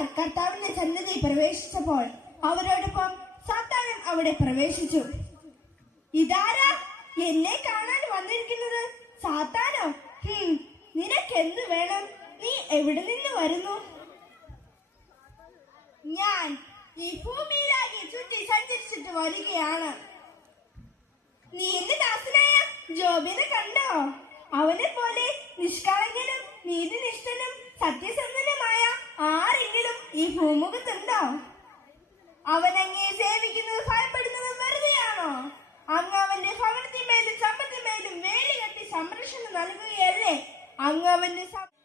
യഹൂദന്മാർ കർത്താവിന്റെ സന്നിധി പ്രവേശിച്ചപ്പോൾ അവരോടൊപ്പം സാത്താനും അവിടെ പ്രവേശിച്ചു. ഇതാരാ എന്നെ കാണാൻ വന്നിരിക്കുന്നത്? സാത്താനോ? നിനക്കെന്ത് വേണം? നീ എവിടെ നിന്ന് വരുന്നു? ഞാൻ ഈ ഭൂമിയിലാകെ ചുറ്റി സഞ്ചരിച്ചിട്ട് വരികയാണ്. നീ എന്റെ ദാസനായ ജോബിനെ കണ്ടോ? അവനെ പോലെ നിഷ്കളങ്കനും നീതിനിഷ്ഠനും സത്യസന്ധനുമായ ആരെങ്കിലും ഈ ഭൂമുഖത്തുണ്ടോ? അവൻ അങ്ങേ സേവിക്കുന്നത് ഭയപ്പെടുന്നത് വെറുതെയാണോ? അങ്ങ് അവന്റെ ഭവനത്തിന്മേലും സമ്പത്തിന്മേലും വേലി കെട്ടി സംരക്ഷണം നൽകുകയല്ലേ? അങ്ങ് അവന്റെ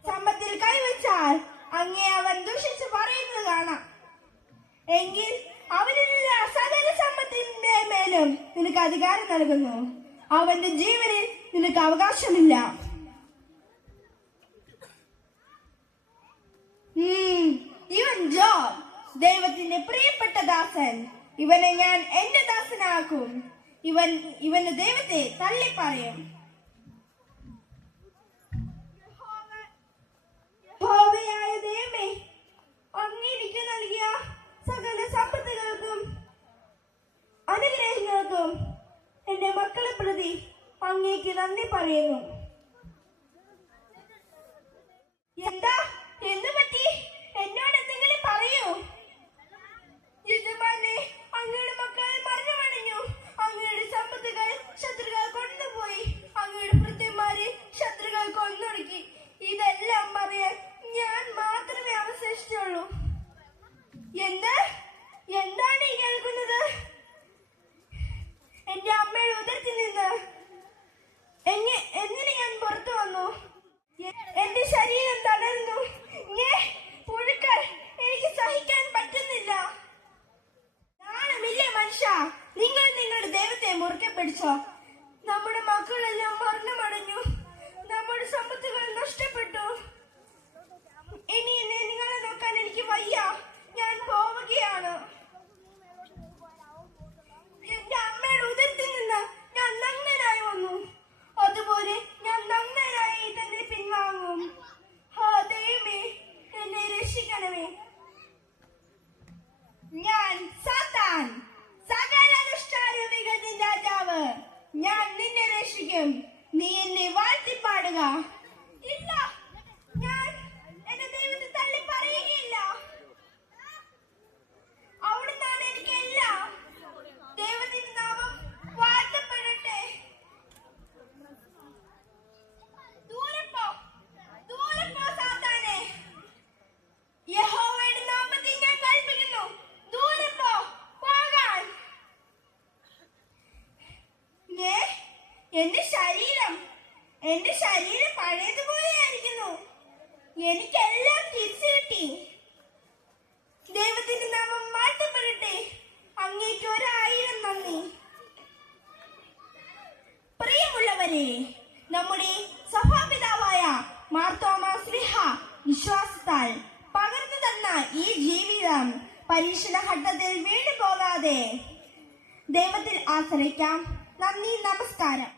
സമ്പത്തിൽ കൈവച്ചാൽ അങ്ങേ അവൻ ദുഷിച്ച് പറയുന്നത് കാണാം. എങ്കിൽ അവനുള്ള സകല സമ്പത്തിന്റെ മേലും നിനക്ക് അധികാരം നൽകുന്നു. അവന്റെ ജീവനിൽ നിനക്ക് അവകാശമില്ല. ഇവൻ ജോബ്, ദൈവത്തിന്റെ പ്രിയപ്പെട്ട ദാസൻ. ഇവനെ ഞാൻ എന്റെ ദാസനാക്കും. ഇവന് ദൈവത്തെ തള്ളി പറയും. യഹോവയായ ദൈവമേ, അങ്ങേക്ക് നൽകിയ സകല സമ്പത്തുകൾക്കും അനുഗ്രഹങ്ങൾക്കും എന്റെ മക്കളെ പ്രതി അങ്ങേക്ക് നന്ദി പറയുന്നു. എന്താ? എന്തു പറ്റി? എന്നോട് എന്തെങ്കിലും പറയൂ. യജമാനെ, അങ്ങയുടെ മക്കൾ മരണമടഞ്ഞു. അങ്ങയുടെ സമ്പത്തുകൾ ശത്രുക്കൾ കൊണ്ടുപോയി. അങ്ങയുടെ ഭൃത്യന്മാരെ ശത്രുക്കൾ കൊന്നൊടുക്കി. ഇതെല്ലാം പറയാൻ ഞാൻ മാത്രമേ അവശേഷിച്ചുള്ളൂ. എന്താണ് ഈ കേൾക്കുന്നത്? എന്റെ അമ്മയുടെ ഉദരത്തിൽ നിന്ന് എങ്ങനെ ഞാൻ പുറത്തു വന്നു? എന്റെ ശരീരം തളർന്നു. പുഴുക്കൾ, എനിക്ക് സഹിക്കാൻ പറ്റുന്നില്ല. നാണമില്ലേ മനുഷ്യ? നിങ്ങൾ നിങ്ങളുടെ ദൈവത്തെ മുറുകെ പിടിച്ചോ. നമ്മുടെ മക്കളെല്ലാം മരണമടഞ്ഞു. നമ്മുടെ സമ്പത്തുകൾ നഷ്ടപ്പെട്ടു. ഇനി നിങ്ങളെ നോക്കാൻ എനിക്ക് വയ്യ. ഞാൻ പോവുകയാണ്. എന്റെ അമ്മയുടെ ഉദരത്തിൽ നിന്ന് ഞാൻ നഗ്നനായി വന്നു. അതുപോലെ ഞാൻ നഗ്നനായി തന്നെ പിൻവാങ്ങും. ദൈവമേ, എന്നെ രക്ഷിക്കണമേ. ഞാൻ സാത്താൻ, സകല ദുഷ്ടാരൂപികളുടെ രാജാവ്. ഞാൻ നിന്നെ രക്ഷിക്കും. നീ എന്നെ വാഴ്ത്തിപ്പാടുക. ഇല്ല, ഞാൻ എന്റെ ദൈവത്തെ തള്ളി പറയുകയില്ല. അവിടുന്നാണ് എനിക്കെല്ലാം. ദൈവത്തിന്റെ നാമം വാഴ്ത്തപ്പെടട്ടെ. ദൂരെ പോ സാത്താനെ. യഹോവയുടെ നാമത്തിൽ ഞാൻ കൽപ്പിക്കുന്നു, ദൂരെ പോകാൻ. എന്റെ ശരീരം പഴയതുപോലെയായിരിക്കുന്നു. എനിക്കെല്ലാം തിരിച്ചു കിട്ടി. ദൈവത്തിന്റെ നാമം വാഴ്ത്തപ്പെടട്ടെ. അങ്ങേക്ക് 1000 നന്ദി. പ്രിയമുള്ളവരെ, നമ്മുടെ സഭാപിതാവായ മാർ തോമസ് ശ്ലീഹ വിശ്വാസത്താൽ പകർന്നു തന്ന ഈ ജീവിതം പരീക്ഷണ ഘട്ടത്തിൽ വീണു പോകാതെ ദൈവത്തിൽ ആശ്രയിക്കാം. നന്ദി, നമസ്കാരം.